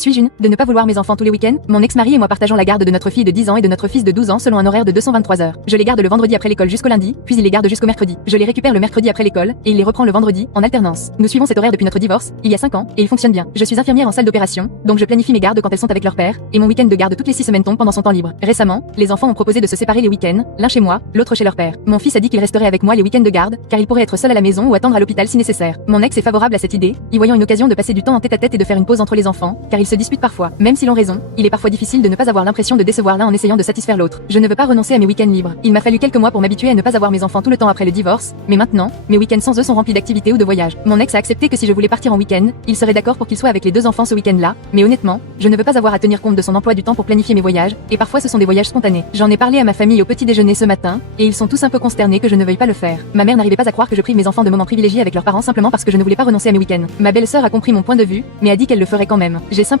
Suis-je une de ne pas vouloir mes enfants tous les week-ends? Mon ex-mari et moi partageons la garde de notre fille de 10 ans et de notre fils de 12 ans selon un horaire de 223 heures. Je les garde le vendredi après l'école jusqu'au lundi, puis il les garde jusqu'au mercredi. Je les récupère le mercredi après l'école, et il les reprend le vendredi, en alternance. Nous suivons cet horaire depuis notre divorce, il y a 5 ans, et il fonctionne bien. Je suis infirmière en salle d'opération, donc je planifie mes gardes quand elles sont avec leur père, et mon week-end de garde toutes les 6 semaines tombe pendant son temps libre. Récemment, les enfants ont proposé de se séparer les week-ends, l'un chez moi, l'autre chez leur père. Mon fils a dit qu'il resterait avec moi les week-ends de garde, car il pourrait être seul à la maison ou attendre à l'hôpital si nécessaire. Mon ex est favorable à cette idée, y voyant une occasion de passer du temps en tête-à-tête et de faire une pause entre les enfants, car ils se disputent parfois. Même s'ils ont raison, il est parfois difficile de ne pas avoir l'impression de décevoir l'un en essayant de satisfaire l'autre. Je ne veux pas renoncer à mes week-ends libres. Il m'a fallu quelques mois pour m'habituer à ne pas avoir mes enfants tout le temps après le divorce, mais maintenant, mes week-ends sans eux sont remplis d'activités ou de voyages. Mon ex a accepté que si je voulais partir en week-end, il serait d'accord pour qu'il soit avec les 2 enfants ce week-end-là, mais honnêtement, je ne veux pas avoir à tenir compte de son emploi du temps pour planifier mes voyages, et parfois ce sont des voyages spontanés. J'en ai parlé à ma famille au petit déjeuner ce matin, et ils sont tous un peu consternés que je ne veuille pas le faire. Ma mère n'arrivait pas à croire que je prive mes enfants de moments privilégiés avec leurs parents simplement parce que je ne voulais pas renoncer à mes week-ends. Ma belle-sœur a compris mon point de vue, mais a dit qu'elle le ferait quand même. J'ai